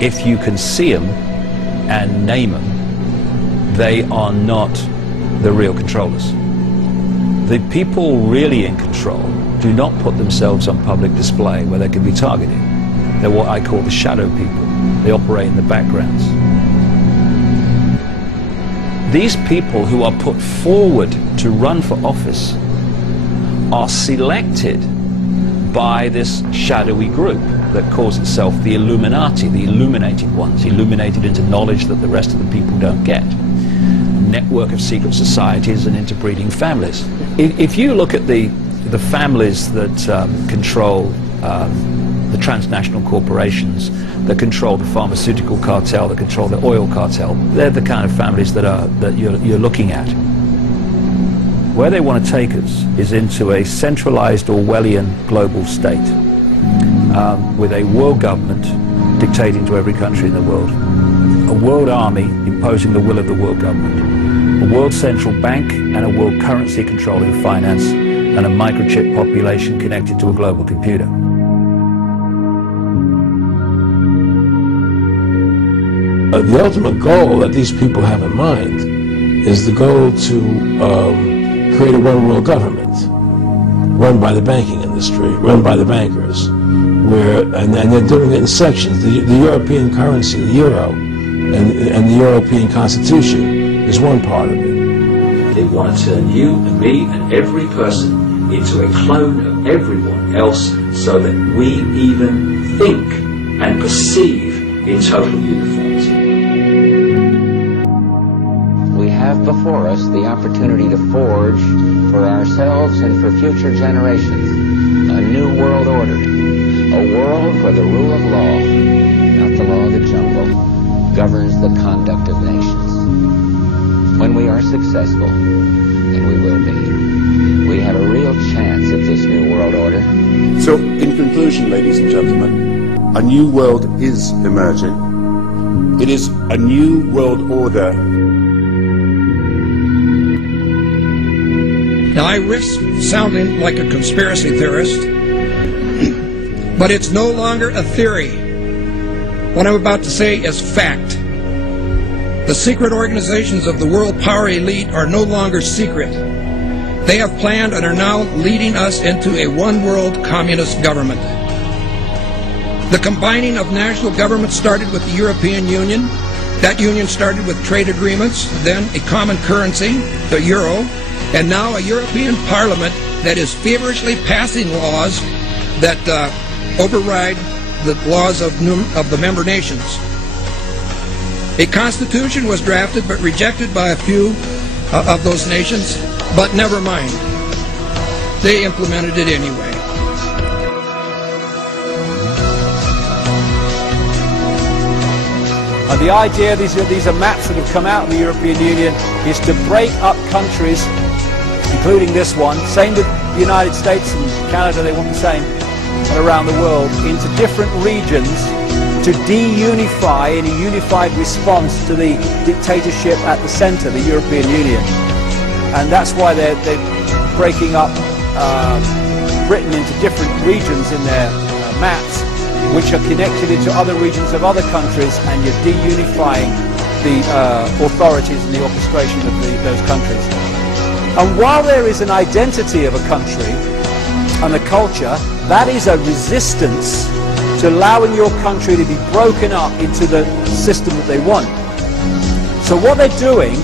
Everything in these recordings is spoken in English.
if you can see them and name them, they are not the real controllers. The people really in control do not put themselves on public display where they can be targeted. They're what I call the shadow people. They operate in the backgrounds. These people who are put forward to run for office are selected by this shadowy group that calls itself the Illuminati, the illuminated ones, illuminated into knowledge that the rest of the people don't get. A network of secret societies and interbreeding families. If you look at the families that control the transnational corporations, that control the pharmaceutical cartel, that control the oil cartel, they're the kind of families that you're looking at. Where they want to take us is into a centralized Orwellian global state with a world government dictating to every country in the world, a world army imposing the will of the world government, a world central bank and a world currency controlling finance, and a microchipped population connected to a global computer. The ultimate goal that these people have in mind is the goal to create a one-world government run by the banking industry, run by the bankers, and they're doing it in sections. The European currency, the euro, and the European Constitution is one part of it. They want to turn you and me and every person into a clone of everyone else so that we even think and perceive in total uniformity. We have before us the opportunity to forge for ourselves and for future generations a new world order, a world where the rule of law, not the law of the jungle, governs the conduct of nations. When we are successful, and we will be, we have a real chance at this new world order. So, in conclusion, ladies and gentlemen, a new world is emerging. It is a new world order. Now, I risk sounding like a conspiracy theorist, but it's no longer a theory. What I'm about to say is fact. The secret organizations of the world power elite are no longer secret. They have planned and are now leading us into a one-world communist government. The combining of national governments started with the European Union. That union started with trade agreements, then a common currency, the euro, and now a European Parliament that is feverishly passing laws that override the laws of the member nations. A constitution was drafted but rejected by a few of those nations, but never mind. They implemented it anyway. And the idea, these are maps that have come out of the European Union, is to break up countries, including this one, same with the United States and Canada, they want the same, and around the world, into different regions to de-unify in a unified response to the dictatorship at the center, the European Union. And that's why they're breaking up Britain into different regions in their maps, which are connected into other regions of other countries, and you're de-unifying the authorities and the orchestration of those countries. And while there is an identity of a country and a culture, that is a resistance to allowing your country to be broken up into the system that they want. So what they're doing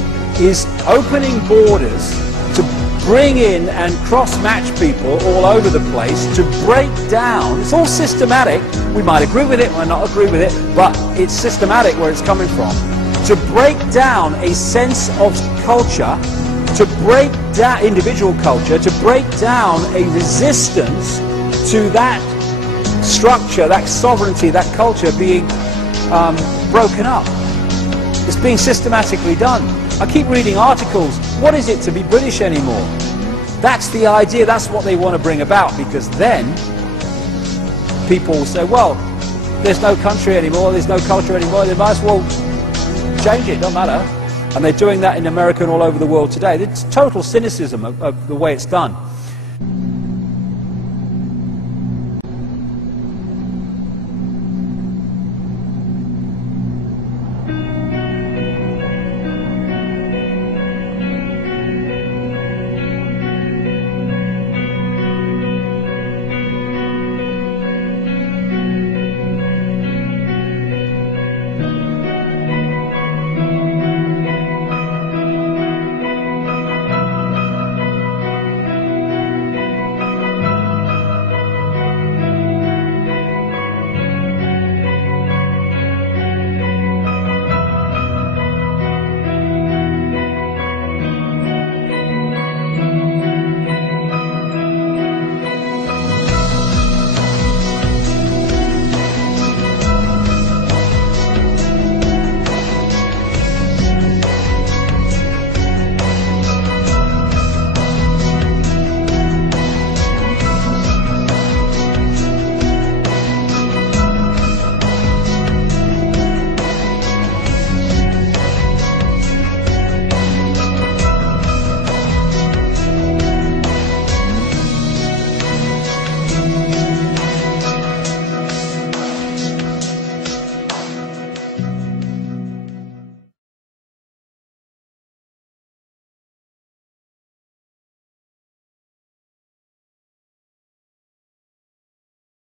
is opening borders to bring in and cross-match people all over the place to break down. It's all systematic. We might agree with it, might not agree with it, but it's systematic where it's coming from. To break down a sense of culture, to break down individual culture, to break down a resistance to that structure, that sovereignty, that culture being broken up. It's being systematically done. I keep reading articles. What is it to be British anymore? That's the idea. That's what they want to bring about, because then people will say, well, there's no country anymore, there's no culture anymore, they might as well change it, don't matter. And they're doing that in America and all over the world today. It's total cynicism of the way it's done.